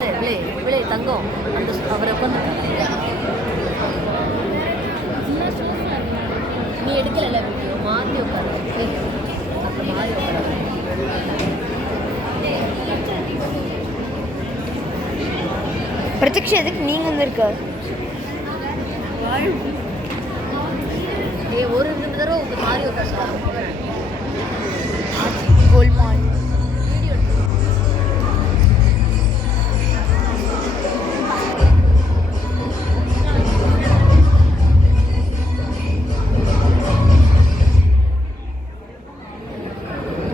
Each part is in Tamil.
விலை தங்கம் அந்த அவரை உட்காந்துருக்காங்க. நீ எடுக்கல வீடியோ மாற்றி உட்காரு அப்புறம் மாறி உட்காரு. பிரத்யக்ஷ எதுக்கு நீங்க வந்திருக்க? ஒரு 2 தடவை உங்க மாறி உட்காரு. கோல்மால்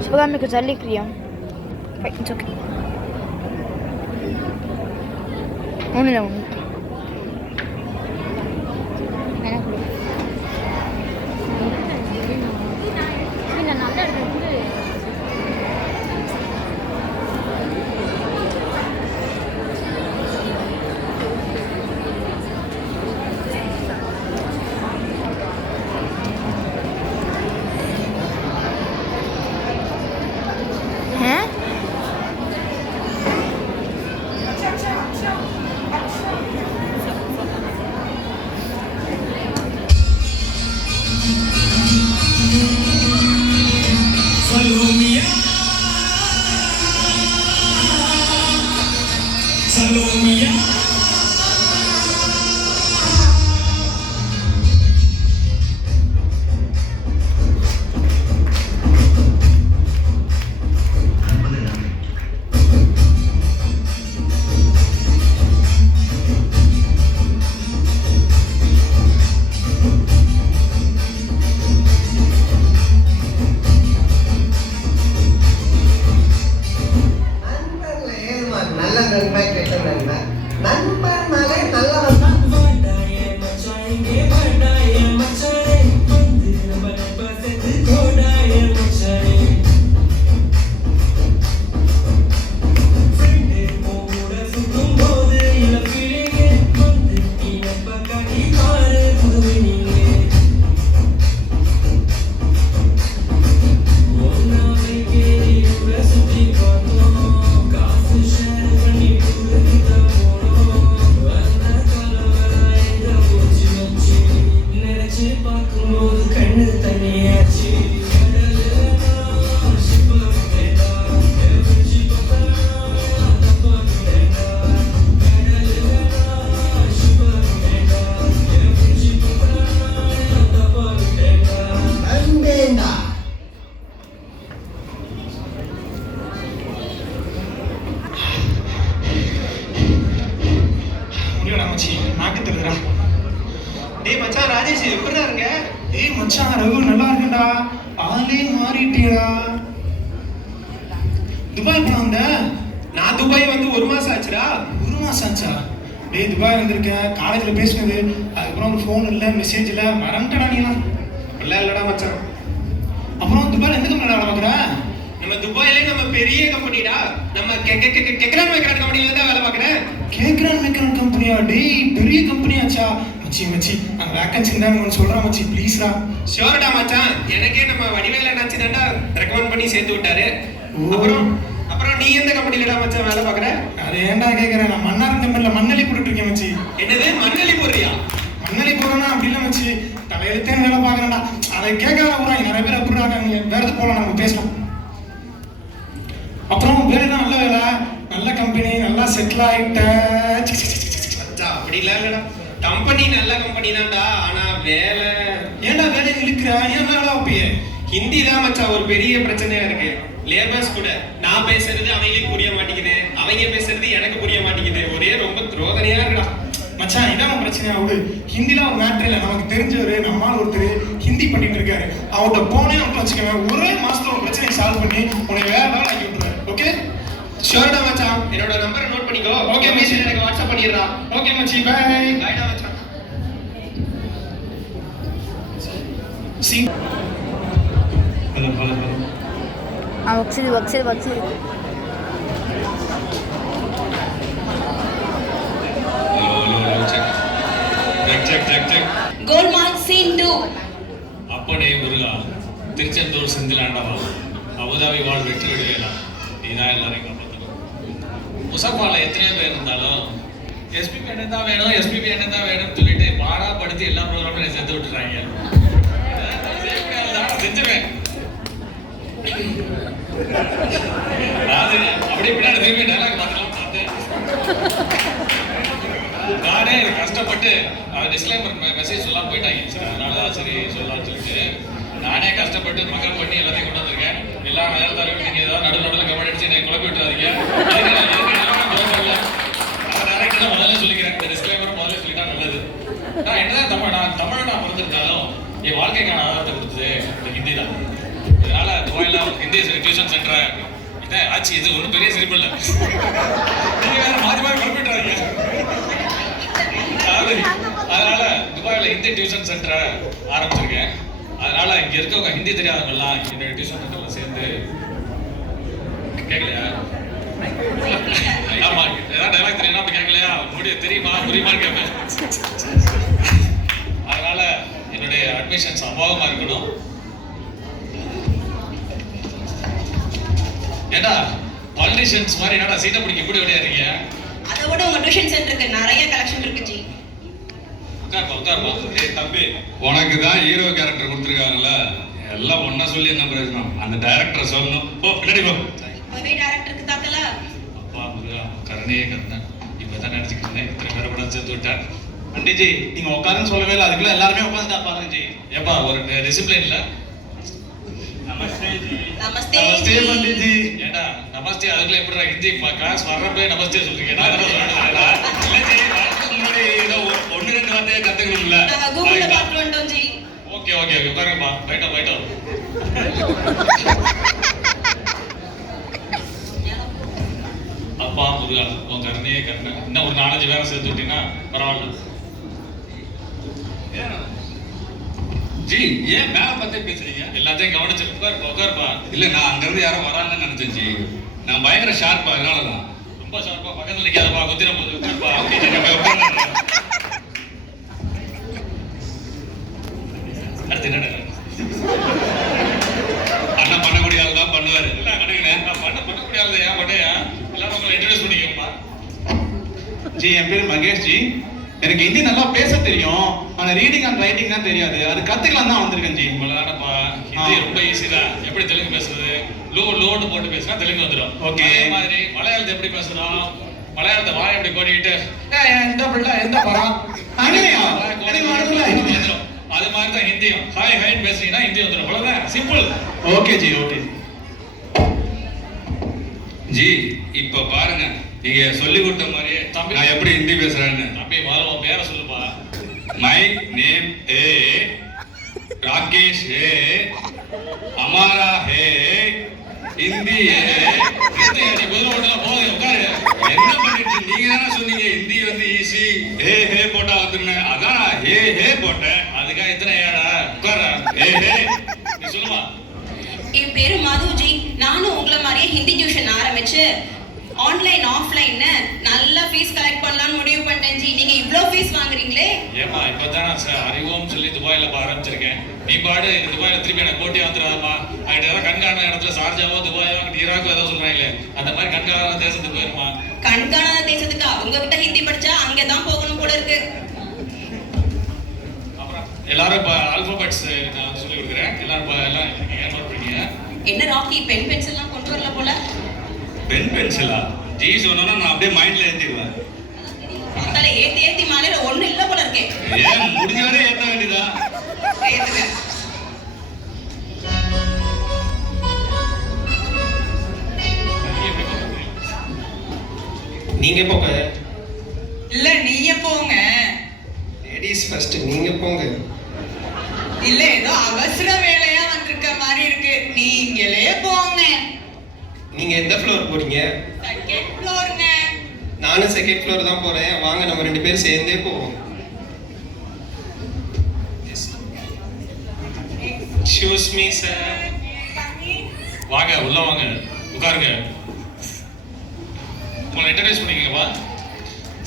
Spagami cosa lì crea? Fai, it's okay. Non è un. டேய் மச்சான் ராஜேஷ் எப்படிடா இருக்க? டேய் மச்சான் ரகு நல்லா இருக்கேன்டா. ஆளே மாறிட்டியடா. துபாய் போனவங்க? நான் துபாய் வந்து 1 மாசம் ஆச்சுடா. 1 மாசம் ஆச்சா? டேய் துபாய் வந்திருக்கேன், காலேஜில் பேசினது, அதுக்கப்புறம் ஒரு ஃபோன் இல்லை, மெசேஜ் இல்லை, மறந்துட்டடா நீலாம். அப்படிலாம் இல்லைடா மச்சான். அப்புறம் துபாயில் எந்த கம்பெனியில் வேலை பார்க்குற? நம்ம துபாயிலே நம்ம பெரிய கம்பெனிடா. நம்ம கெக்ரான் மேக்ரான் கம்பெனில தான் வேலை பார்க்குறேன். கேக்ரான் மேக்ரான் கம்பெனியா? டேய் பெரிய கம்பெனியாச்சா? மச்சி அங்க வேகன்சி இருந்தாங்க சொல்றா மச்சி ப்ளீஸ்டா. ஷோர்டா மச்சான், எனக்கே நம்ம வடிவேல நாச்சி தான்டா ரெக்கமெண்ட் பண்ணி சேர்த்து விட்டாரு. அப்புறம் நீ எந்த கம்பெனிலடா மச்சான் வேலை பார்க்குற? அது ஏன்டா கேட்குறேன், நான் மன்னார் கம்பெனில மண்ணலி போட்டுட்டு இருக்கேன் மச்சி. என்னது மண்ணலி போடுறியா? மண்ணலி போடுறேன்னா அப்படி இல்லை மச்சி, தலையெழுத்தேன்னு வேலை பார்க்குறேன்டா. அதை கேட்காத போறாங்க நிறைய பேர் அப்படி இருக்காங்க. வேற எது போகலாம், நம்ம பேசலாம். அப்புறம் வேலைதான் நல்ல வேலை, நல்ல கம்பெனி, நல்லா செட்டில் ஆகிட்ட. அப்படிலாம் இல்லைடா, கம்பெனி நல்ல கம்பெனி தான்டா. ஆனா வேலை ஏன்டா வேலை இழுக்கிற? ஏன் வேலை வைப்பிய? ஹிந்தி தான் மச்சா ஒரு பெரிய பிரச்சனையா இருக்கு. லேபர்ஸ் கூட நான் பேசுறது அவங்களுக்கு புரிய மாட்டேங்குது, அவங்க பேசுறது எனக்கு புரிய மாட்டேங்குது. ஒரே ரொம்ப ரோதனையா இருக்குடா மச்சான். இதான் பிரச்சனையா விடு. ஹிந்திலாம் ஒரு மேட்ரு இல்லை, நமக்கு தெரிஞ்சவர் நம்மால் ஒருத்தர் ஹிந்தி பண்ணிட்டு இருக்காரு. அவர்கிட்ட போனே அவங்க வச்சுக்கோங்க, ஒரே மாசத்துல ஒரு பிரச்சனையை சால்வ் பண்ணி உனக்கு வேற வேலை ஆக்கி விட்டுருவேன். ஓகே ஷோர்டா மச்சான், என்னோட நம்பரை நோட் பண்ணிக்கோ. ஓகே மெசேஜ் எனக்கு வாட்ஸ்அப் பண்ணிடுறா. ஓகே மச்சி, பை பாய்டா மச்சான். சி ஹலோ வக்சில் செக் கோல்மால் சீன் 2. அப்பனே முருகா, திருச்செந்தூர் செந்திலாண்டவா, அபுதாபி வாழ் வெற்றி விடுவேலா, நீதான் எல்லாரையும் காப்பாற்றணும். முசாஃபால எத்தனையோ பேர் இருந்தாலும் எஸ்பிபி என்ன தான் வேணும், எஸ்பிபி என்ன தான் வேணும்னு சொல்லிட்டு பாடா படுத்தி எல்லா ப்ரோக்ராம்லையும் சேர்த்து விட்டுறாங்க. செஞ்சுருவேன். அது அப்படியே பின்னாடி திரும்பி டைலாக் பார்த்துலாம் பார்த்தேன். நானே கஷ்டப்பட்டு டிஸ்க்ளைமர் மெசேஜ் சொல்லாம போயிட்டாங்க. சரி அதனாலதான் சரி சொல்லலாம்னு சொல்லிட்டு நானே கஷ்டப்பட்டு மக்கள் பண்ணி எல்லாத்தையும் கொண்டு வந்திருக்கேன். எல்லா நேரத்தாலும் நீங்க ஏதாவது நடுவில் கமெண்ட் அடிச்சு என்னை குழப்பி விட்டுறாதீங்க. டேரக்டா முதல்ல சொல்லிக்கிறேன். இந்த டிஸ்க்ளைமர் முதல்ல சொல்லிட்டா நல்லது. நான் என்னதான் தமிழ் நான் பிறந்திருந்தாலும் என் வாழ்க்கைக்கான ஆதாரத்தை கொடுத்தது இந்த ஹிந்தி தான். இதனால துபாயில ஹிந்தி டியூஷன் சென்டர் இதான் ஆச்சு. இது ஒன்றும் பெரிய சிரிப்பு இல்லை. நீங்க வேற மாறி மாறி குழப்பிட்டுறாதீங்க. அதனால துபாயில ஹிந்தி டியூஷன் சென்டரை ஆரம்பிச்சிருக்கேன். அதனால இங்க இருக்கவங்க ஹிந்தி தெரியாதவங்கலாம் என்னோட டியூஷன் சென்டர்ல சேர்ந்து கேட்கலையா? ஆமா, ஏதாவது டைலாக் தெரியும் அப்படி கேட்கலையா? தெரியுமா புரியுமான்னு கேட்பேன். அதனால என்னுடைய அட்மிஷன்ஸ் அபாவமா இருக்கணும். ஏடா பாலிட்டிஷியன்ஸ் மாதிரி என்னடா சீட்டை பிடிக்க எப்படி விளையாடுறீங்க? அதை விட உங்க டியூஷன் சென்டருக்கு நிறைய கலெக்ஷன் இருக்கு ஜி. உட்கார்ப்பா. ஏய் தம்பி, உனக்கு தான் ஹீரோ கேரக்டர் கொடுத்துருக்காங்கல்ல, எல்லாம் ஒன்னா சொல்லி என்ன பிரயோஜனம்? அந்த டைரக்டரை சொல்லணும். போ பின்னாடி போ. ஒரே டைரக்டருக்கு தாக்கல. அப்பா முருகா, கருணையே கருணன். இப்பதான் நினைச்சுக்கிட்டேன் இத்தனை பேரை கூட சேர்த்து விட்டேன். பண்டிஜி நீங்க உட்காருன்னு சொல்லவே இல்லை, அதுக்குள்ள எல்லாருமே உட்காந்துட்டா பாருங்க ஜி. ஏப்பா ஒரு டிசிப்ளின் இல்ல. நமஸ்தே. நமஸ்தே பண்டிஜி. ஏடா நமஸ்தே அதுக்குள்ள எப்படிடா ஹிந்தி கிளாஸ் வர்றப்பே நமஸ்தே சொல்றீங்க? நான் என்ன சொல்றேன்? ஏதோ ஒன்னு ரெண்டு வார்த்தையை கத்துக்கணும்ல. நாங்க கூகுள்ல பார்த்து வந்தோம் ஜி. Okay okay உட்காருங்கப்பா. போயிட்டோம். அப்பா முருகா, உன் கருணையே கருணன். இன்னும் ஒரு 4-5 பேரை சேர்த்து விட்டீங்கன்னா பரவாயில்ல. ஜி ஏன் மேல பார்த்தே பேசுறீங்க? எல்லாத்தையும் கவனிச்சு உட்காருப்பா. இல்ல நான் அங்க இருந்து யாரும் வராங்கன்னு நினைச்சேன் ஜி. நான் பயங்கர ஷார்ப்பா, அதனாலதான். ரொம்ப ஷார்ப்பா பக்கத்துல நிக்காதப்பா, குத்திர போது உட்காருப்பா. அடுத்து என்ன? அண்ணா பண்ணக்கூடிய ஆள் தான் பண்ணுவாரு. எல்லாம் கணக்குனேன். நான் பண்ணக்கூடிய ஆள் ஏன் பண்ணையா? எல்லாரும் உங்களை இன்ட்ரடியூஸ் பண்ணிக்கோப்பா. ஜி என் பேர் மகேஷ் ஜி. எனக்கு ஹிந்தி நல்லா பேச தெரியும், ஆனா ரீடிங் அண்ட் ரைட்டிங் தான் தெரியாது. அது கத்துக்கலாம் தான் வந்திருக்கேன் ஜி. இவ்வளவுதானப்பா. ஹிந்தி ரொம்ப ஈஸி தான். எப்படி தெலுங்கு பேசுறது? லோடு போட்டு பேசினா தெலுங்கு வந்துடும். Okay. அதே மாதிரி மலையாளத்தை எப்படி பேசணும்? மலையாளத்தை வாய் எப்படி கோடிக்கிட்டு எந்த பிள்ளை எந்த பரம் அங்கேயா? வந்துடும். அது மாதிரி தான் ஹிந்தியும். ஹாய் ஹைன்னு பேசுறீங்கன்னா ஹிந்தி வந்துடும். அவ்வளவுதான், simple. Okay G, okay. G இப்ப பாருங்க, நீங்க சொல்லி கொடுத்த மாதிரியே தம்பி நான் எப்படி ஹிந்தி பேசுறேன்னு. தம்பி முதல்ல உன் பேரை சொல்லுப்பா. மை நேம் ஏ ராகேஷ் है, हमारा है हिंदी है. ஹிந்தி நீ குதிரை ஓட்டலாம் போதும், உட்காரு. என்ன பண்ணிட்டு நீங்க தானே சொன்னீங்க ஹிந்தி வந்து ஈஸி, ஹே ஹே போட்டா வந்துருங்க. அதான் நான் ஹே ஹே போட்டேன். அதுக்காக இத்தனை ஏடா? உட்கார. ஹே ஹே நீ சொல்லுமா. என் பேரு மதுஜி. நானும் உங்களை மாதிரியே ஹிந்தி டியூஷன் ஆரம்பிச்சு ஆன்லைன் ஆஃப்லைன்னு நல்லா ஃபீஸ் கலெக்ட் பண்ணலாம்னு முடிவு பண்ணிட்டேன் ஜி. நீங்க இவ்ளோ ஃபீஸ் வாங்குறீங்களே? ஏமா இப்பதான் அறிவோம் சொல்லி துபாயில ஆரம்பிச்சிருக்கேன். நீ பாடு துபாயில திருப்பி எனக்கு போட்டி வந்துடாதப்பா. அங்கிட்ட ஏதாவது கண்காண இடத்துல ஷார்ஜாவோ துபாயோ அங்கிட்ட ஈராக்கோ ஏதோ சொல்றாங்களே, அந்த மாதிரி கண்காணாத தேசத்துக்கு போயிருமா. கண்காணாத தேசத்துக்கு உங்ககிட்ட ஹிந்தி படிச்சா அங்கதான் போகணும் போல இருக்கு. அப்புறம் எல்லாரும் இப்ப ஆல்பபெட்ஸ் நான் சொல்லி கொடுக்குறேன். எல்லாரும் எல்லாம் ஏற்பாடு பண்ணீங்க. என்ன ராக்கி பென் பென்சில் எல்லாம் கொண்டு வரல போல? பென் பென்சிலா? ஜி சொன்னா நான் அப்படியே மைண்ட்ல ஏத்திடுவேன். அதனால ஏத்தி மாலையில ஒண்ணு இல்ல போல இருக்கே. ஏன் முடிஞ்ச வரை ஏத்த வேண்டியதா? ஏத்துங்க. நீங்க போங்க. இல்ல நீங்க போங்க. லேடிஸ் ஃபர்ஸ்ட், நீங்க போங்க. இல்ல ஏதோ அவசர வேலையா வந்திருக்க மாதிரி இருக்கு, நீங்களே போங்க. நீங்க எந்த ஃப்ளோர் போறீங்க? செகண்ட் ஃப்ளோருங்க. நானும் செகண்ட் ஃப்ளோர் தான் போறேன். வாங்க நம்ம 2 பேரும் சேர்ந்தே போவோம். Excuse me sir. வாங்க உள்ள வாங்க, உட்காருங்க. உங்களை இன்ட்ரடியூஸ் பண்ணிக்கங்கப்பா.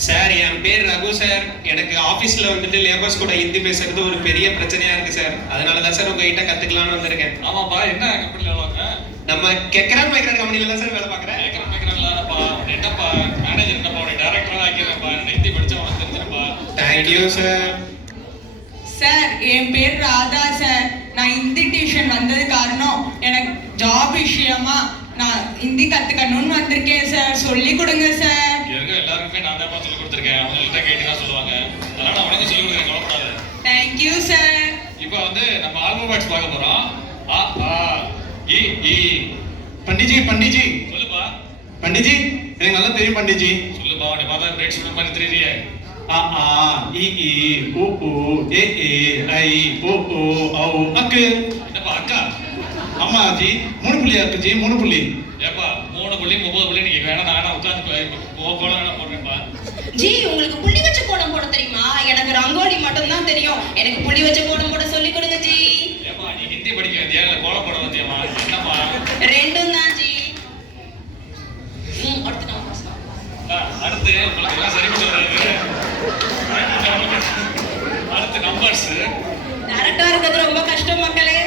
சார் என் பேர் ரகு சார். எனக்கு ஆபீஸ்ல வந்துட்டு லேபர்ஸ் கூட ஹிந்தி பேசுறது ஒரு பெரிய பிரச்சனையா இருக்கு சார். அதனால தான் சார் உங்ககிட்ட கத்துக்கலாம்னு வந்திருக்கேன். ஆமாப்பா, என்ன கம்பெனில வாங்க? நம்ம கெக்ரான் மைக்ரான் கம்பெனில தான் சார் வேலை பார்க்குறேன். கேட்கறேன் இல்லாதப்பா என்னப்பா மேனேஜர் என்னப்பா உடைய டைரக்டரா ஆக்கிடுறப்பா ஹிந்தி படிச்சா உனக்கு தெரிஞ்சிருப்பா. Thank you sir. சார் என் பேர் ராதா சார். நான் ஹிந்தி டியூஷன் வந்தது காரணம் எனக்கு ஜாப் விஷயமா நான் ஹிந்தி கத்துக்கணும்னு வந்திருக்கேன் சார். சொல்லி கொடுங்க சார். இருக்க எல்லாருக்குமே நான் தான் சொல்லி கொடுத்துருக்கேன். அவங்கள்ட்ட கேட்டு தான் சொல்லுவாங்க. அதனால உனக்கு சொல்லி கொடுக்குறேன், கவலைப்படாத. Thank you sir. இப்போ வந்து நம்ம ஆல்பபெட்ஸ் பார்க்க போறோம். ஆ ஆ இ இ. பண்டிஜி பண்டிஜி சொல்லுப்பா. பண்டிஜி எனக்கு நல்லா தெரியும் பண்டிஜி. சொல்லுப்பா, நீ பார்த்தா கிரேட் ஸ்டூடெண்ட் மாதிரி தெரியலையே. ஆ ஆ இ இ உ உ ஏ ஏ ஐ ஓ ஓ ஔ அக்கு. என்னப்பா அக்கா? ஆமா ஜி 3 புள்ளி அக்கு ஜி 3 புள்ளி. ஏப்பா 3 புள்ளி 9 புள்ளி நீங்க வேணா நானா உட்காந்து கோலம் வேணா போடுறேன்ப்பா. ஜி உங்களுக்கு புள்ளி வச்ச கோலம் போட தெரியுமா? எனக்கு ரங்கோலி மட்டும் தான் தெரியும். எனக்கு புள்ளி வச்ச கோலம் போட சொல்லி கொடுங்க ஜி. ஏப்பா நீ ஹிந்தி படிக்க வேண்டியா இல்ல கோலம் போட வந்தியாமா? என்னப்பா? ரெண்டும் தான் ஜி. அடுத்து நான் அடுத்து உங்களுக்கு எல்லாம் சரிபட்டு வராது. அடுத்து நம்பர்ஸ். டேரக்டா இருக்கிறது ரொம்ப கஷ்டம் மக்களே.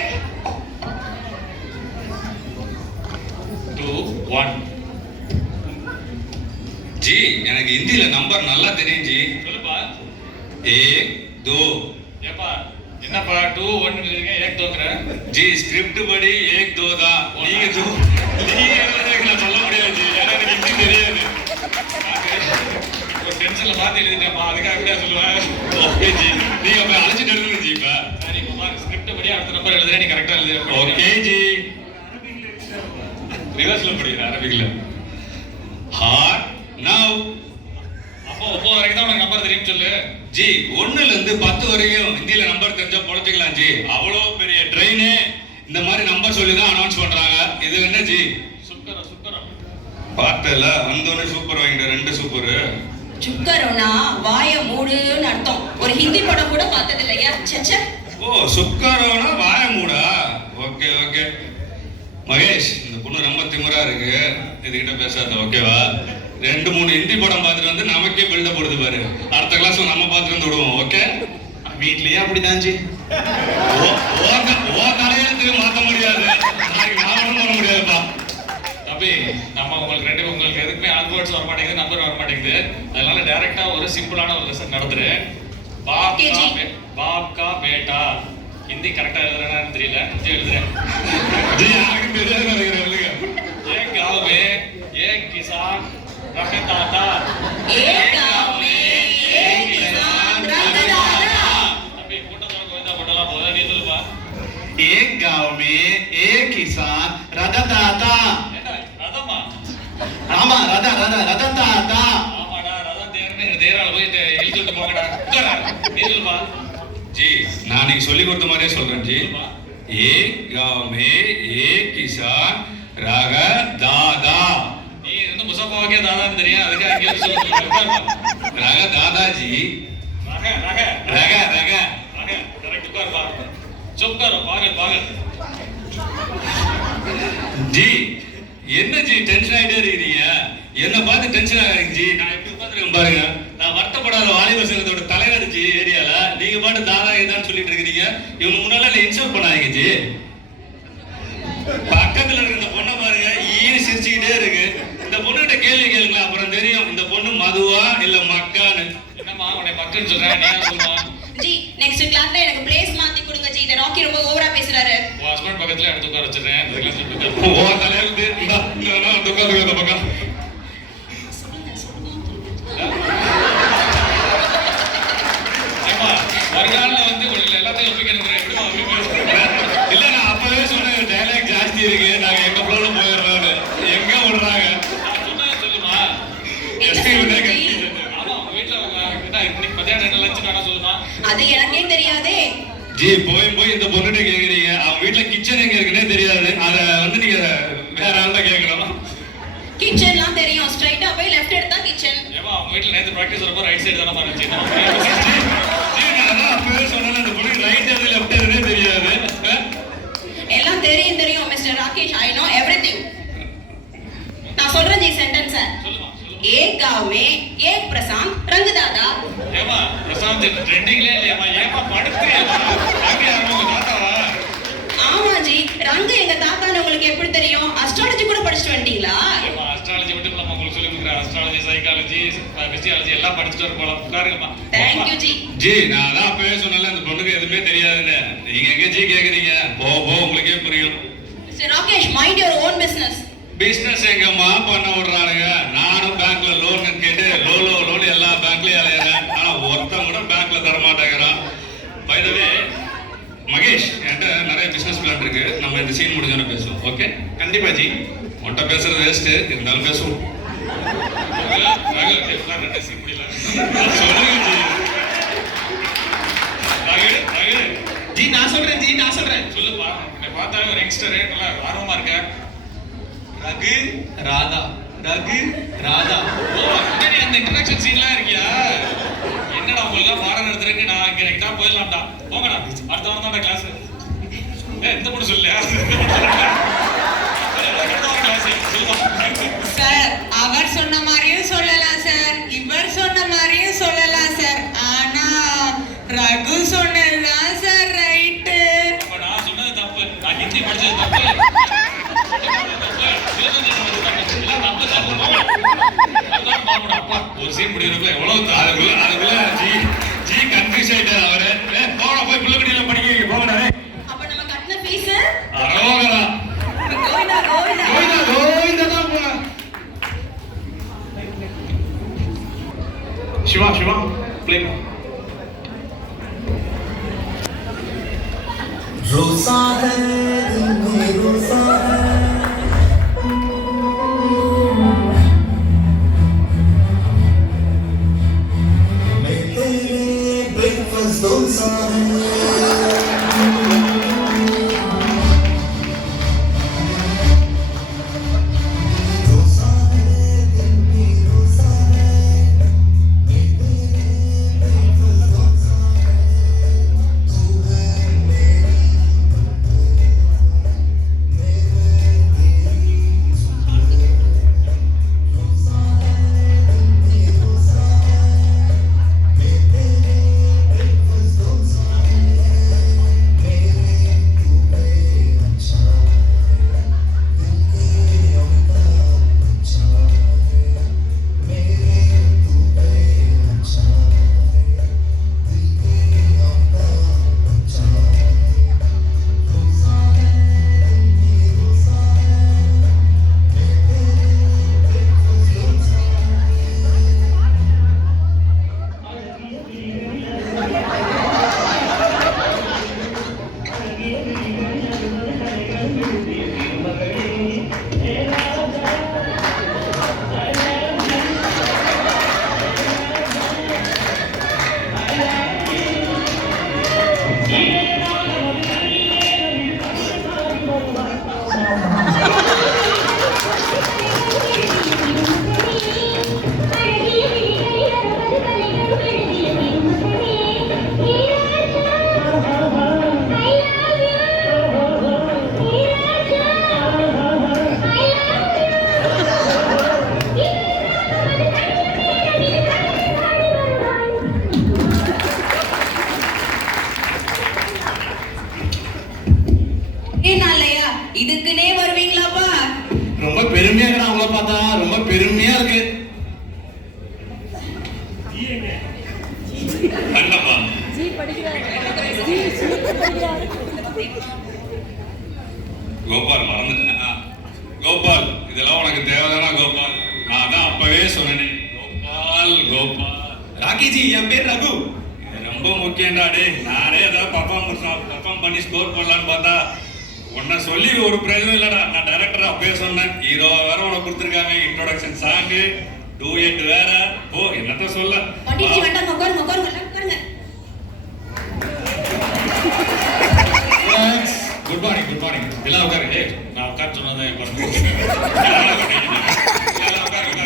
2 1. ஜி எனக்கு ஹிந்தியில நம்பர் நல்லா தெரியும் ஜி. சொல்லுப்பா. 1 2. ஏப்பா என்னப்பா 2 1 இருக்கீங்க 1 2ங்கற? ஜி ஸ்கிரிப்ட் படி 1 2 தான். நீங்க நான் சொல்ல முடியாது ஜி. ஏன்னா எனக்கு ஹிந்தி தெரியாது. ஒரு டென்ஷன்ல மாத்தி எழுதிட்டேன்ப்பா, அதுக்காக அப்படியே சொல்லுவேன். ஓகே ஜி, நீங்க அப்ப அழைச்சிட்டு எழுதுங்க ஜி. இப்ப சரி இப்போ ஸ்கிரிப்ட் படி அடுத்த நம்பர் எழுதுறேன், நீ கரெக்டா எழுது. Okay G. ரிவர்ஸ்ல படிக்கிற அரபிக்ல. Heart now. அப்போ 9 வரைக்கும் தான் உனக்கு நம்பர் தெரியும் சொல்லு. ஜி 1ல இருந்து 10 வரையும் ஹிந்தியில நம்பர் தெரிஞ்சா பொழைச்சிக்கலாம் ஜி. அவ்வளோ பெரிய ட்ரெயினே இந்த மாதிரி நம்பர் சொல்லி தான் அனௌன்ஸ் பண்றாங்க. இது என்ன ஜி? சுக்கரம் சுக்கரம். பார்த்தல வந்தோடனே சூப்பர் வாங்கிட்ட 2 சூப்பர். சுக்கரோனா வாய மூடுன்னு அர்த்தம். ஒரு ஹிந்தி படம் கூட பார்த்தது இல்லையா? சச்ச. ஓ சுக்கரோனா வாய மூடா. Okay okay. மகேஷ் இந்த பொண்ணு ரொம்ப திமிரா இருக்கு, இதுகிட்ட பேசாத ஓகேவா? 2 3 ஹிந்தி படம் பார்த்துட்டு வந்து நமக்கே பில்டப் போடுது பாரு. அடுத்த கிளாஸ் நம்ம பார்த்துட்டு வந்து விடுவோம். ஓகே வீட்லயே அப்படிதான் ஜி. ஓ தலையெழுத்து மாற்ற முடியாது. நான் ஒன்றும் பண்ண முடியாதுப்பா. தம்பி நம்ம உங்களுக்கு எதுக்குமே ஆல்பபெட்ஸ் வர மாட்டேங்குது, நம்பர் வர மாட்டேங்குது. அதனால டைரக்டா ஒரு சிம்பிளான ஒரு லெசன் நடத்துரு. பாப் கா பேட்டா. ஹிந்தி கரெக்டா எழுதுறேன்னு தெரியல, ஹிந்தி எழுதுறேன். ஜி யாருக்கும் தெரியாது நினைக்கிறேன். एक गांव में एक किसान रहता था. एक गांव में एक किसान रहता था. तभी கூட்டத்தோட கோவிந்தா போடலாம் போல நீ சொல்லுப்பா. एक गांव में एक किसान रहता था. என்ன ரதமா? ஆமா ரதா ரதா रहता था. ஆமாடா ரதம் தேரால போய் இழுத்துட்டு போங்கடா. உட்காரா நீ சொல்லுப்பா. जी நான் நீங்க சொல்லி கொடுத்த மாதிரியே சொல்றேன் ஜி. एक गांव में एक किसान रग दादा. நீ இன்னும் முசப்பாவுக்கே தாதான்னு தெரியும், அதுக்காக இங்கே சொல்லுங்க. रग दादाजी. ரக ரக रग रग ரக கரெக்ட். உட்காருப்பா. சுக்கர் பாகல் பாகல். ஜி என்ன ஜி டென்ஷன் ஆகிட்டே இருக்கிறீங்க? என்ன பார்த்து டென்ஷன் ஆகாதீங்க ஜி. நான் எப்படி உட்காந்துருக்கேன் பாருங்க. நான் வருத்தப்படாத வாலிபர் சங்கத்தோட தலைவர் ஜி. ஏரியால நீங்க பாட்டு தாதா இதான்னு சொல்லிட்டு இருக்கிறீங்க. இவங்க முன்னால இன்சல்ட் பண்ணாதீங்க ஜி. பக்கத்துல இருக்க இந்த பொண்ணை பாருங்க, ஈனு சிரிச்சுக்கிட்டே இருக்கு. இந்த பொண்ணுகிட்ட கேள்வி கேளுங்களா, அப்புறம் தெரியும் இந்த பொண்ணு மதுவா இல்ல மக்கான்னு. என்னம்மா உன்னை மக்கள்னு சொல்றேன், நீ சொல்லுமா? ஜி நெக்ஸ்ட் கிளாஸ்ல எனக்கு பிளேஸ் மாத்தி கொடுங்க ஜி. இந்த ராக்கி ரொம்ப ஓவரா பேசுறாரு. உன் ஹஸ்பண்ட் பக்கத்துல எடுத்து உட்கார வச்சிடுறேன். இதுக்கெல்லாம் சொல்லிட்டு ஓ தலையெழுத்து இந்த உட்காந்து இந்த பக்கம். ஏப்பா வருங்கால வந்து எல்லாத்தையும் ஒப்பிக்கணுங்கிற எப்படிமா அப்படி பேசுறேன்? இல்ல நான் அப்பவே சொன்னேன் டைலாக் ஜாஸ்தி இருக்கு, நாங்க எங்க ஃப்ளோல போயிடுறோம். எங்க விடுறாங்க? சொன்னா சொல்லுமா. எஸ்பி வந்து ஆமா உங்க வீட்டுல இன்னைக்கு மத்தியானம் என்ன லஞ்ச் வேணா சொல்லுமா. அது எனக்கே தெரியாதே. ஜி போய் இந்த பொண்ணுகிட்ட கேக்குறீங்க, அவங்க வீட்டுல கிச்சன் எங்க இருக்குன்னே தெரியாது. அத வந்து நீங்க வேற ஆள்கிட்ட கேட்கணும். கிச்சன்லாம் தெரியும். ஸ்ட்ரைட்டா போய் லெஃப்ட் எடுத்தா கிச்சன். ஏமா அவங்க வீட்டுல நேத்து பிராக்டிஸ் வரப்போ ரைட் சைடு தானே பாருச்சு. ஜி நான் அதான் அப்பவே சொன்னேன், இந்த பொண்ணுக்கு ரைட் எது லெஃப்ட் எதுனே தெரியாது. எல்லாம் தெரியும் mister Rakesh. I know everything. நான் சொல்றேன் ஜி சென்டென்ஸ். சொல்லுமா சொல்லு. एक गांव में एक प्रशांत रंग दादा. ஏமா பிரசாந்த் ட்ரெண்டிங்லே இல்லையாமா? ஏமா படுத்துறியாமா? அங்க யாரும் உங்க தாத்தாவா? ஆமா ஜி ரங்கு எங்க தாத்தான்னு உங்களுக்கு எப்படி தெரியும்? அஸ்ட்ராலஜி கூட படிச்சுட்டு வந்துட்டீங்களா? ஏமா அஸ்ட்ராலஜி மட்டும் சைக்காலஜி, பிசியாலஜி எல்லாம் படிச்சுட்டு வர போலாம். உட்காருங்கம்மா. Thank you G. ஜி நான் அதான் அப்பவே சொன்னல இந்த பொண்ணுக்கு எதுவுமே தெரியாதுன்னு. நீங்க எங்க ஜி கேக்குறீங்க? போ உங்களுக்கே புரியும். Mister Rakesh, mind your own business. Business எங்கம்மா பண்ண விடுறானுங்க? நானும் பேங்க்ல லோன் கேட்டு லோன் எல்லா பேங்க்லயும் அலையிறேன். ஆனா ஒருத்தன் கூட பேங்க்ல தர மாட்டேங்கிறான். பை தி வே மகேஷ், என்கிட்ட நிறைய பிசினஸ் பிளான் இருக்கு. நம்ம இந்த சீன் முடிஞ்சோன்னு பேசுவோம். ஓகே? கண்டிப்பா ஜி. உன்கிட்ட பேசுறது வேஸ்ட், இருந்தாலும் பேசுவோம். சொல்லுங்க ஜி. ஜி நான் சொல்றேன். சொல்லுப்பா. என்னை பார்த்தாவே ஒரு யங்ஸ்டர் நல்லா ஆர்வமா இருக்க. ரகு ராதா. ஓ, நீ அந்த இன்ட்ரடக்ஷன் சீன்லாம் இருக்கியா? என்னடா உங்களுக்கு பாடம் நடத்துறதுக்கு நான் எனக்கு தான் போயிடலாம்டா. போங்கடா, அடுத்த வாரம் தான் கிளாஸ். இந்த பொண்ணு சொல்லலையா? சார் அவர் சொன்ன மாதிரியும் சொல்லலாம் சார், இவர் சொன்ன மாதிரியும் சொல்லலாம் சார். ஆனா ரகு சொன்னதுதான் சார் ரைட்டு. அப்ப நான் சொன்னது தப்பு. நான் ஹிந்தி படிச்சது தப்பு. ஒரு சீன் முடிக்கிறதுக்குள்ள எவ்வளவு அதுக்குள்ள ஜி கன்ஃபியூஸ் ஆயிட்டாரு அவரு. போடா போய் பிள்ளைபடியில படிக்க போங்கடா. அப்ப நம்ம கட்டின ஃபீஸ் அரோகரா. கோவிந்தா. தான் போறேன். சிவா ப்ளே பண்ணு. रोसा है दिल में रोसा है मैं तेरे ब्रेकफास्ट डोसा है இதுக்குனே வருவீங்களாப்பா? ரொம்ப பெருமையா இருக்கு. அவங்கள பார்த்தா ரொம்ப பெருமையா இருக்கு. கண்ணப்பா கோபால் மறந்துட்டேன். கோபால் இதெல்லாம் உனக்கு தேவைதானா கோபால்? நான் தான் அப்பவே சொன்னேனே கோபால். ராகிஜி என் பேர் ரகு. ரொம்ப முக்கியம்டா டே. நானே ஏதாவது பர்ஃபார்ம் பண்ணி ஸ்கோர் பண்ணலான்னு பார்த்தா உன்னை சொல்லி ஒரு பிரயோஜனம் இல்லடா. நான் டைரக்டர் அப்பவே சொன்னேன். ஹீரோ வேற உனக்கு கொடுத்துருக்காங்க. இன்ட்ரோடக்ஷன் சாங், டூயட் வேற. ஓ என்னத்த சொல்ல. படிச்சு வேண்டாம், உட்காருங்க உட்காருங்க உட்காருங்க. குட் மார்னிங் எல்லாம் உட்காருங்க. நான் உட்கார சொன்னதை குட்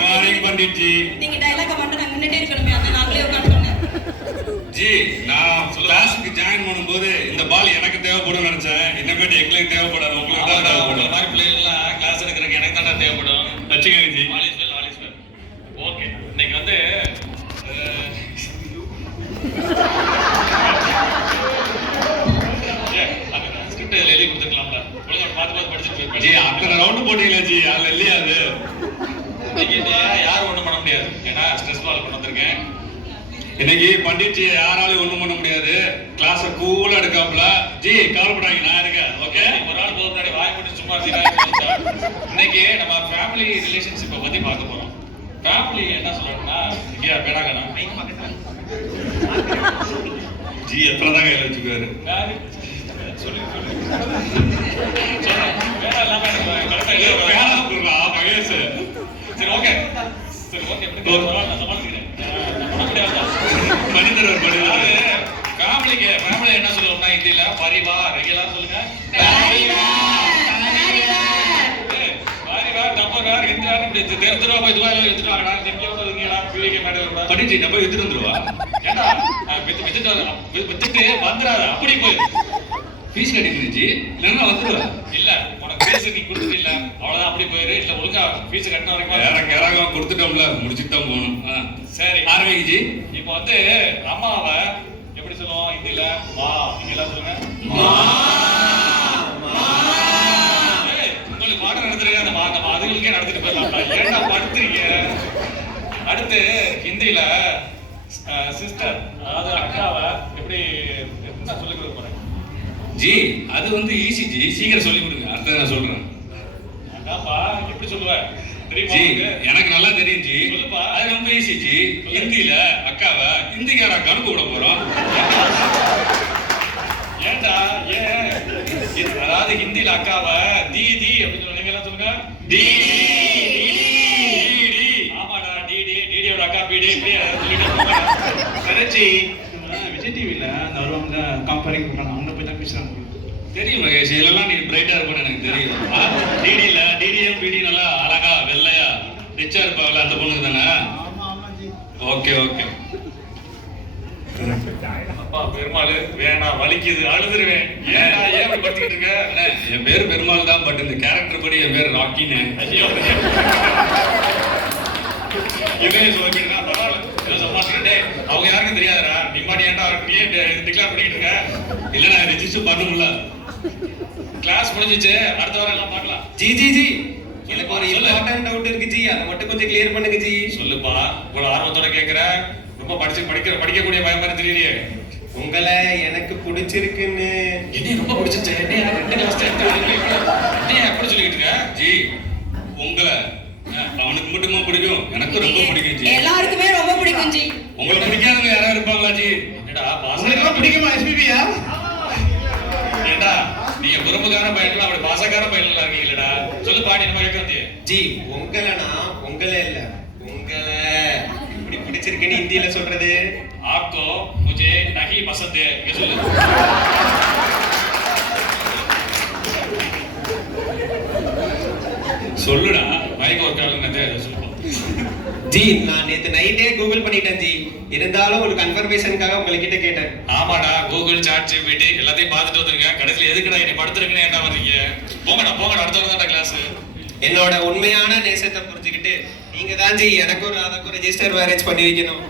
மார்னிங் பண்டிட் ஜி. நீங்க டயலாக மட்டும் நான் நின்னுட்டே இருக்கணுமே, அந்த நாங்களே உட்கார்ந்தோம். ஜி நான் கிளாஸுக்கு ஜாயின் பண்ணும்போது இந்த பால் எனக்கு தேவைப்படும் நினைச்சேன். இனிமேட்டு எங்களுக்கு தேவைப்படாது, உங்களுக்கு தான் தேவைப்படும். மாதிரி பிள்ளைகள்லாம் கிளாஸ் எடுக்கிறதுக்கு எனக்கு தானே தேவைப்படும். வச்சுக்கோங்க ஜி. Alice well. ஓகே, இன்னைக்கு வந்து ஸ்கிரிப்ட் எழுதி கொடுத்துருக்கலாம்ல. ஒழுங்கா பார்த்து படிச்சுட்டு ஜி அத்தனை ரவுண்டு போட்டீங்களா ஜி? அதில் இல்லையா அது? யாரும் ஒன்றும் பண்ண முடியாது. வந்திருக்கேன். இன்னைக்கு பண்டிட்ஜியை யாராலையும் ஒண்ணும் பண்ண முடியாது. கிளாஸை கூலா எடுக்காப்புல. ஜி கவலைப்படாங்க, நான் இருக்கேன். ஓகே, ஒரு நாள் போக முன்னாடி வாய் மட்டும் சும்மா இருந்தீங்கன்னா இன்னைக்கு நம்ம ஃபேமிலி ரிலேஷன்ஷிப்பை பத்தி பார்க்க போறோம். ஃபேமிலி என்ன சொல்லணும்னா இங்கே பேடாகண்ணா ஜி எத்தனை தான் கையில் வச்சுக்குவாரு. சொல்லி வேற எல்லாமே மகேஷ். சரி ஓகே சமாளிக்கிறேன். ஃபேமிலி என்ன சொல்லுவோம்னா ஹிந்தியில பரிவார் எல்லாம் சொல்லுங்க. பண்டிட்ஜி நம்ம எடுத்துட்டு வந்துருவா. ஏண்டா வித்துட்டு வந்துடாத அப்படி போய் ஃபீஸ் கட்டிருந்துச்சு இல்லைன்னா வந்துருவா. இல்ல உனக்கு ஃபீஸ் நீ கொடுத்துட்டு இல்ல அவ்வளவுதான் அப்படி போயிரு. இல்ல ஒழுங்கா ஃபீஸ் கட்டின வரைக்கும் யாராக கொடுத்துட்டோம்ல, முடிச்சுட்டு தான் போகணும். சரி ஆரம்பிக்கு. இப்போ வந்து அம்மாவை எப்படி சொல்லுவோம் ஹிந்தியில? மா. நீங்க எல்லாம் சொல்லுங்க. உங்களுக்கு பாடம் நடத்துறீங்க, நம்ம அதுகளுக்கே நடத்திட்டு போயிடலாம். ஏன்னா படுத்துறீங்க. அடுத்து ஹிந்தியில சிஸ்டர், அதாவது அக்காவை எப்படி என்ன சொல்லி கொடுக்க போறேன்? ஜி அது வந்து ஈஸி ஜி, சீக்கிரம் சொல்லி கொடுங்க. அடுத்த நான் சொல்றேன். அதாப்பா எப்படி சொல்லுவேன் ஜி? எனக்கு நல்லா தெரியும் ஜி. சொல்லுப்பா. அது ரொம்ப ஈஸி ஜி. ஹிந்தியில அக்காவை ஹிந்திக்கார அக்கான்னு கூட போறோம். ஏண்டா ஏன்? அதாவது ஹிந்தியில அக்காவை தீதி அப்படின்னு சொல்லுங்க. எல்லாம் சொல்லுங்க. ஆமாடா டிடி. டிடியோட அக்கா பிடி இப்படி சொல்லிட்டு கரெக்டி. விஜய் டிவியில் அந்த வருவாங்க கம்பேரிங் பண்ணுறாங்க, அவங்க போய் தான் பேசுகிறாங்க. தெரியும் மகேஷ், இதெல்லாம் நீ பிரைட்டா இருப்பேன்னு எனக்கு தெரியும். டிடியில் டிடிஎம் பிடி நல்லா அழகா வெள்ளையா ரிச்சா இருப்பாங்கல்ல, அந்த பொண்ணுக்கு தானே? Okay okay. அப்பா பெருமாள் வேணாம், வலிக்குது, அழுதுருவேன். ஏன் இப்படி படுத்திக்கிட்டு இருக்க? என் பேர் பெருமாள் தான், பட் இந்த கேரக்டர் படி என் பேர் ராக்கின்னு. ஐயோ இதே சொல்லிட்டு பரவாயில்ல சமாளிச்சுட்டே. அவங்க யாருக்கும் தெரியாதுடா. நீ மாட்டி ஏன்டா நீ டிக்ளேர் பண்ணிக்கிட்டு இருக்க? இல்ல நான் ரெஜிஸ்டர் பண்ணணும்ல. கிளாஸ் முடிஞ்சிச்சு, அடுத்த வாரம் எல்லாம் பார்க்கலாம். ஜி ஜி ஜி எனக்கு ஒரு இம்பார்ட்டன்ட் டவுட் இருக்கு ஜி, அதை மட்டும் கொஞ்சம் கிளியர் பண்ணுங்க ஜி. சொல்லுப்பா. இவ்வளவு ஆர்வத்தோட கேட்கிற, ரொம்ப படிக்கக்கூடிய பயமா தெரியலையே. உங்களை எனக்கு பிடிச்சிருக்குன்னு. என்ன ரொம்ப பிடிச்சிருச்சு? என்ன 2 கிளாஸ் எப்படி சொல்லிக்கிட்டு இருக்க? ஜி உங்களை அவனுக்கு மட்டுமா பிடிக்கும்? எனக்கு ரொம்ப பிடிக்கும் ஜி. எல்லாருக்குமே ரொம்ப பிடிக்கும் ஜி. உங்களுக்கு பிடிக்காதவங்க யாராவது இருப்பாங்களா ஜி? என்னடா உங்களுக்கு பிடிக்குமா எஸ்பிபியா? ஏண்டா நீங்க குறும்புக்கார பையன்லாம் அப்படி பாசக்கார பையன்லாம் இருக்கீங்களடா. சொல்லு பாடி நம்ம கேட்கறது. ஜி உங்களைனா உங்களே இல்ல, உங்களை இப்படி பிடிச்சிருக்குன்னு ஹிந்தியில சொல்றது. ஆப்கோ முझे नहीं पसंद है இங்க சொல்லு. சொல்லுடா. மைக் ஒர்க் ஆகலன்னு சொல்லுப்பா. ஜி நான் நேத்து நைட்டே கூகுள் பண்ணிட்டேன் ஜி, இருந்தாலும் ஒரு கன்ஃபர்மேஷனுக்காக உங்ககிட்ட கேட்டேன். ஆமாடா, கூகுள் சாட் ஜிபிடி எல்லாத்தையும் பார்த்துட்டு வந்துருங்க. கடைசியில் எதுக்குடா என்னை படுத்துருக்குன்னு என்ன வர்றீங்க? போங்கடா அடுத்த வாரம் தான் கிளாஸ். என்னோட உண்மையான நேசத்தை புரிஞ்சுக்கிட்டு நீங்க தான் ஜி எனக்கு ஒரு அதுக்கு ரெஜிஸ்டர் மேரேஜ் பண்ணி வைக்கணும்.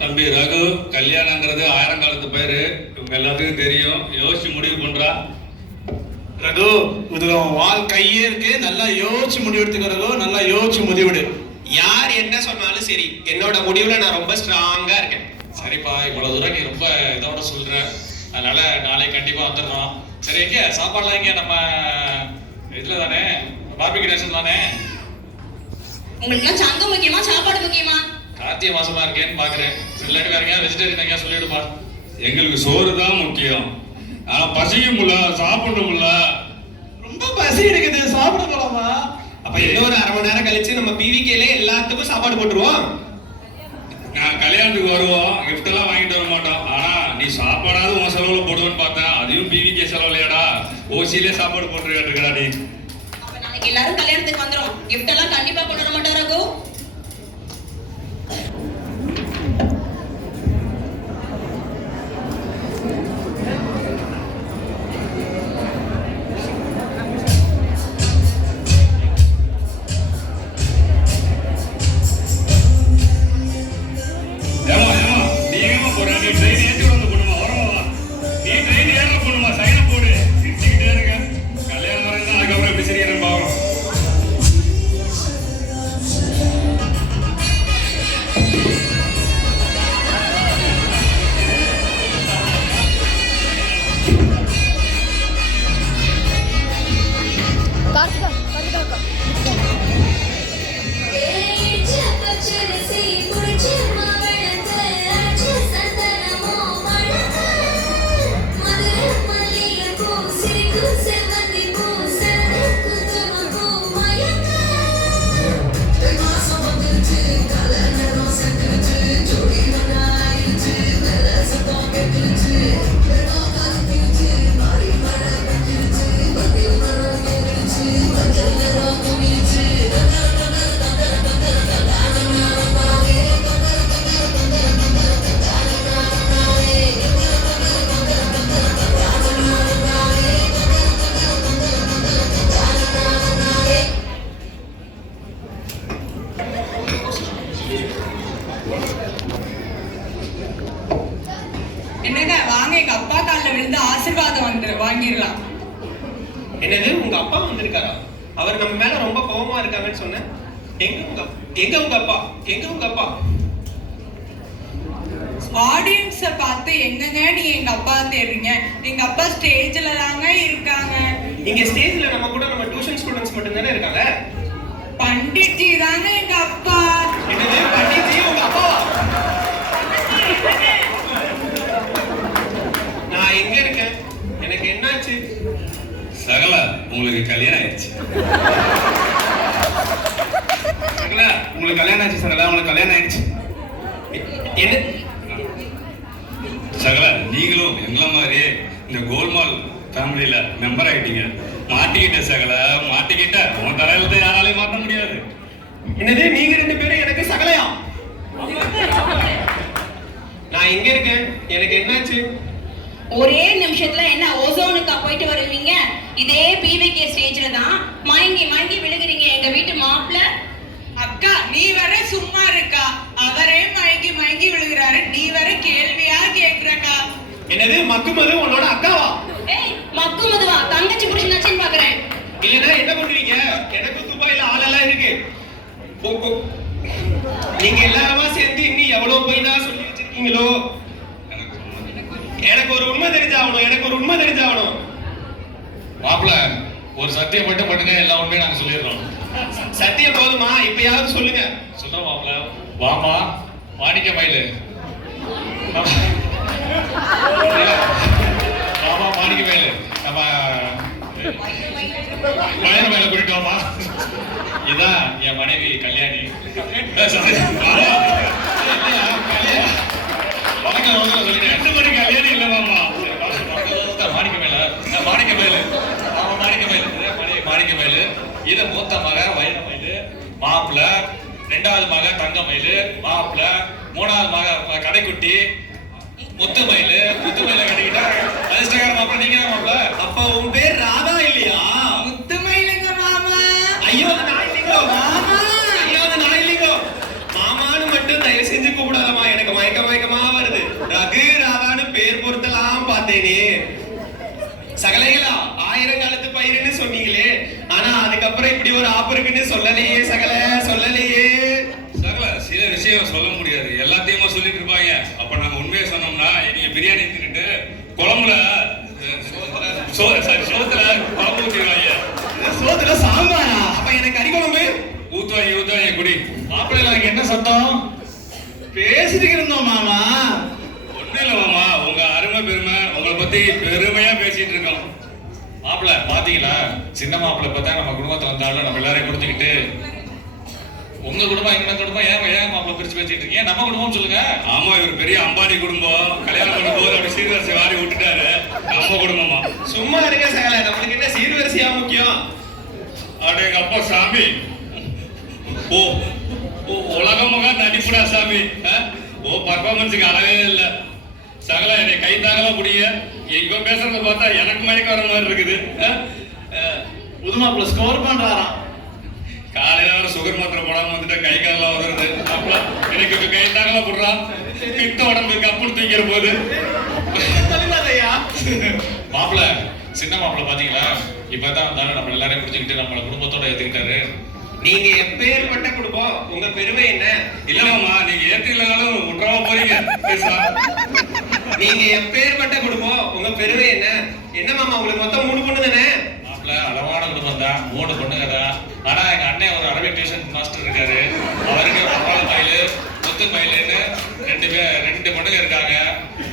தம்பி ரகு, கல்யாணங்கிறது 1000 காலத்து பேரு, இவங்க எல்லாத்துக்கும் தெரியும். யோசிச்சு முடிவு பண்றா. ரகு இது வாழ்க்கையே இருக்கு, நல்லா யோசிச்சு முடிவு எடுத்துக்க ரகு, நல்லா யோசிச்சு முடிவிடு. யார் என்ன சொன்னாலும் சரி, என்னோட முடிவுல நான் ரொம்ப ஸ்ட்ராங்கா இருக்கேன். சரிப்பா, இவ்வளவு தூரம் நீ ரொம்ப இதோட சொல்ற, அதனால நாளைக்கு கண்டிப்பா வந்துடணும். சரி, எங்க சாப்பாடுலாம் எங்க? நம்ம இதுல தானே, பார்பிக்யூ நேஷன் தானே. உங்களுக்கு சங்கம் முக்கியமா சாப்பாடு முக்கியமா? கார்த்திகை மாசமா இருக்கேன்னு பாக்குறேன். இல்லாட்டி வேற எங்கேயா வெஜிடேரியன் எங்கேயா சொல்லிடுப்பா. எங்களுக்கு சோறு தான் முக்கியம். ஆனா பசிக்கும்ல, சாப்பிடணும்ல. ரொம்ப பசி எடுக்குது, சாப்பிட போலாமா? அப்ப இன்னொரு 1/2 மணி நேரம் கழிச்சு நம்ம பிவிகேல எல்லாத்துக்கும் சாப்பாடு போட்டுருவோம். நான் கல்யாணத்துக்கு வருவோம், கிஃப்ட் எல்லாம் வாங்கிட்டு வர மாட்டோம். ஆனா நீ சாப்பாடாவது உன் செலவுல போடுவேன்னு பார்த்தேன், அதையும் பிவிகே செலவுலையாடா? ஓசியிலே சாப்பாடு போட்டுருக்கா நீ. அப்ப நாளைக்கு எல்லாரும் கல்யாணத்துக்கு வந்துரும். கிஃப்ட் எல்லாம் கண்டிப்பா கொண்டு வர மாட்டோம் ரகு. என்னங்க வாங்க எங்க அப்பா காலில் விழுந்து ஆசீர்வாதம் வாங்கிடலாம். என்னது உங்க அப்பா வந்திருக்காரா? அவர் நம்ம மேல ரொம்ப கோபமா இருக்காங்கன்னு சொன்னேன். எங்க உங்க அப்பா? ஆடியன்ஸை பார்த்து எங்கங்க நீ எங்க அப்பா தேடுறீங்க? எங்க அப்பா ஸ்டேஜ்ல தாங்க இருக்காங்க. இங்க ஸ்டேஜ்ல நம்ம கூட நம்ம டியூஷன் ஸ்டூடண்ட்ஸ் மட்டும் தானே இருக்காங்க. பண்டிட்ஜி தாங்க எங்க அப்பா. என்னது பண்டிட்ஜி உங்க அப்பாவா? நான் எங்க இருக்கேன்? எனக்கு என்னாச்சு? சகலா உங்களுக்கு கல்யாணம் ஆயிடுச்சு. சகலா உங்களுக்கு கல்யாணம் ஆச்சு. சகலா உங்களுக்கு கல்யாணம் ஆயிடுச்சு. என்ன சகலா நீங்களும் எங்கள மாதிரியே இந்த கோல்மால் ஃபேமிலியில மெம்பர் ஆயிட்டீங்க. மாட்டிக்கிட்ட சகலா மாட்டிக்கிட்ட. உன் தலையில யாராலையும் மாட்ட முடியாது. என்னது நீங்க 2 பேரும் எனக்கு சகலையா? நான் எங்க இருக்கேன்? எனக்கு என்னாச்சு? ஒரே நிமிஷத்துல என்ன ஓசோனுக்கா போயிட்டு வருவீங்க? இதே பிவிகே ஸ்டேஜ்ல தான் மயங்கி விழுகிறீங்க எங்க வீட்டு மாப்பிள்ள. அக்கா நீ வர சும்மா இருக்கா? அவரே மயங்கி விழுகிறாரு, நீ வர கேள்வியா கேக்குறக்கா? என்னது மக்குமது உன்னோட அக்காவா? ஏய் மக்குமதுவா? தங்கச்சி புருஷனாச்சுன்னு பாக்குறேன். இல்லன்னா என்ன பண்ணுவீங்க? எனக்கு துபாயில ஆளெல்லாம் இருக்கு. நீங்க எல்லாருமா சேர்ந்து இன்னும் எவ்வளவு போய் தான் சொல்லி வச்சிருக்கீங்களோ. எனக்கு ஒரு உண்மை தெரிஞ்சாகணும். மாப்பிள்ள ஒரு சத்தியம் மட்டும் பண்ணுங்க, எல்லா உண்மையும் நாங்க சொல்லிடுறோம். சத்தியம் போதுமா? இப்பயாவது சொல்லுங்க. சொல்றோம் மாப்பிள்ள. வாமா மாணிக்க மயிலு. வாமா மாணிக்க மயிலு. நம்ம மயில கூட்டிட்டு வாமா. இதான் என் மனைவி கல்யாணி. கல்யாணி இல்ல மாமா. மாணிக்க மயிலு. இது மூத்த மக வைர மயிலு மாப்பிள்ள. 2வது மக தங்க மயிலு மாப்பிள்ள. 3வது மக கடைக்குட்டி முத்து மயிலு. முத்து மயில கட்டிக்கிட்டா அதிர்ஷ்டக்கார மாப்பிள்ள நீங்க தான் மாப்பிள்ள. அப்ப உன் பேர் ராதா இல்லையா? முத்து மயிலுங்க மாமா. ஐயோ அது நான் இல்லைங்கோ மாமா. மாமான்னு மட்டும் தயவு செஞ்சு கூப்பிடாதமா. எனக்கு மயக்கமா வருது. ரகு ராதான்னு பேர் பொறுத்தலாம் பார்த்தேனே. சகலைகளா 1000 காலத்து பயிருன்னு சொன்னீங்களே, ஆனா அதுக்கப்புறம் இப்படி ஒரு ஆப்பு இருக்குன்னு சொல்லலையே. சொல்லலையே. சகல சில விஷயம் சொல்ல முடியாது, எல்லாத்தையுமா சொல்லிட்டு இருப்பாங்க. அப்ப நாங்க உண்மையை சொன்னோம்னா நீங்க பிரியாணி தின்னுட்டு குழம்புல சோத்துல குழம்பு ஊத்திடுவாங்க. சோத்துல சாம்பாரா? அப்ப எனக்கு அரிக்குழம்பு ஊத்துவாங்க குடி. மாப்பிள்ள என்ன சத்தம்? பேசிட்டு இருந்தோம் மாமா. ஒண்ணு இல்ல மாமா, உங்க அருமை பெருமை உங்களை பத்தி பெருமையா பேசிட்டு இருக்கோம். மாப்பிள்ள பாத்தீங்களா? சின்ன மாப்பிள்ள பார்த்தா நம்ம குடும்பத்துல வந்தாலும் நம்ம எல்லாரையும் கொடுத்துக்கிட்டு உங்க குடும்பம் எங்க குடும்பம் ஏன் மாப்பிள்ள பிரிச்சு பேசிட்டு இருக்கீங்க? நம்ம குடும்பம் சொல்லுங்க. ஆமா இவர் பெரிய அம்பானி குடும்பம். கல்யாணம் பண்ணும்போது அப்படி சீர்வரிசை வாரி விட்டுட்டாரு. நம்ம குடும்பமா? சும்மா இருங்க சகல, நம்மளுக்கு என்ன சீர்வரிசையா முக்கியம்? அட எங்க அப்பா சாமி. ஓ உலகமாக நடிப்புடா சாமி. பர்ஃபார்மன்ஸுக்கு அளவே இல்லை. சகல என்னை கை தாகலாம் முடிய எங்க பேசுறத பார்த்தா எனக்கு மயக்க வர மாதிரி இருக்குது. புதுமாப்பிள்ள ஸ்கோர் பண்றாராம். காலையில வர சுகர் மாத்திரை போடாம வந்துட்டு கை காலெல்லாம் வருது. எனக்கு கை தாகலாம் போடுறான். பித்த உடம்பு கப்புன்னு தூக்கிற போது. மாப்பிள்ள சின்ன மாப்பிள்ள பாத்தீங்களா? இப்பதான் வந்தாலும் நம்ம எல்லாரையும் பிடிச்சிக்கிட்டு நம்மள குடும்பத்தோட ஏத்துக்கிட்டாரு. நீங்க எப்பேற்பட்ட குடும்பம்? உங்க பெருமை என்ன? இல்லமாமா நீங்க ஏற்றினாலும் விட்டுறவா போறீங்க. நீங்க எப்பேற்பட்ட குடும்பம்? உங்க பெருமை என்ன? என்ன மாமா உங்களுக்கு மொத்தம் 3 பொண்ணு தானே? மாப்பிள்ள அளவான குடும்பம் தான், 3 பொண்ணுங்க தான். ஆனா எங்க அண்ணன் ஒரு அரபிக் டியூஷன் மாஸ்டர் இருக்காரு. அவருக்கு அப்பால மயிலு முத்து மயிலுன்னு 2 பொண்ணுங்க இருக்காங்க.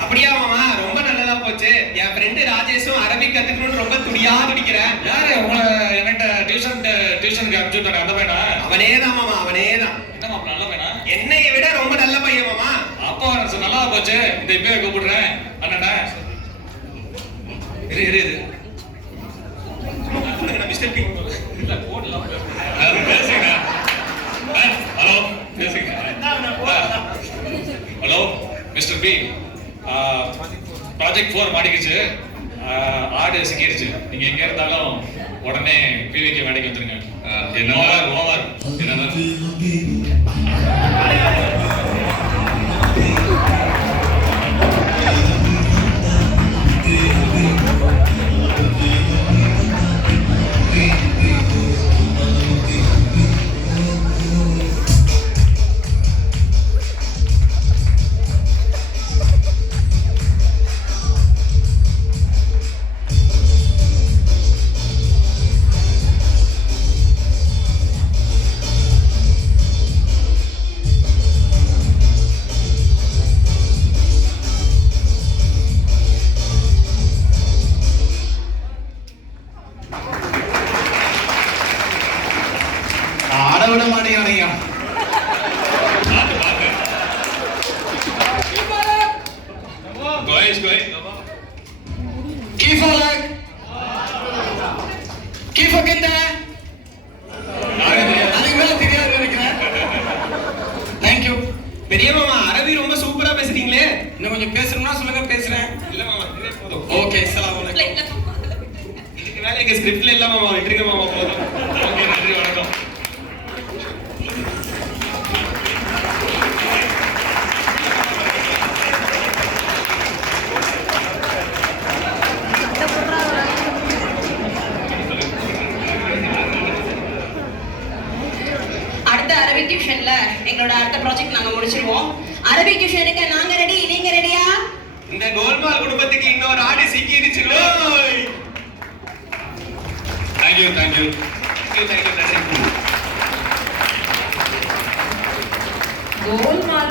அப்படியா மாமா? ரொம்ப நல்லதா போச்சு. என் ஃப்ரெண்டு ராஜேஷும் அரபிக் கத்துக்கணும்னு ரொம்ப துடியா துடிக்கிறேன். யாரு உங்களை என்கிட்ட டியூஷனுக்கு அனுப்பிச்சு விட்டாரு? அந்த பையனா? அவனேதான் மாமா, அவனேதான். என்ன மாப்பிள்ள நல்ல பையனா? என்னைய விட ரொம்ப நல்ல பையன் மாமா. அப்பா நல்லா போச்சு. இந்த இப்பவே கூப்பிடுறேன் அண்ணா. இரு மிஸ்டர் பி இல்ல போடலாம் பேசுங்க. ஹலோ பேசுங்க. ஹலோ மிஸ்டர் பி, ப்ராஜெக்ட் 4 மாட்டிக்கிச்சு. ஆடு சிக்கிடுச்சு. நீங்க எங்க இருந்தாலும் உடனே பிவிகே வேலைக்கு வந்துருங்க. என்ன ஓவர் என்னன்னா அரபி ரொம்ப சூப்பரா பேசுறீங்களே. இன்னும் கொஞ்சம் பேசணும்னா சொல்லுங்க, பேசுறேன். இல்ல மாமா, இதுவே போதும். ஓகே, அஸ்ஸலாமு அலைக்கும். இதுக்கு மேல எங்க ஸ்கிரிப்ட்ல இல்ல மாமா, விட்டுருங்க மாமா போதும். ஓகே, நன்றி, வணக்கம். அடுத்த அரபிக் டியூஷன்ல எங்களோட அடுத்த ப்ராஜெக்ட் நாங்க முடிச்சிருவோம். அரபிக் டியூஷனுக்கு நாங்க ரெடி, நீங்க ரெடியா? இந்த கோல்மால் குடும்பத்துக்கு இன்னொரு ஆடி சிக்கிடுச்சு. Thank you thank you. தேங்க்யூ. கோல்மால்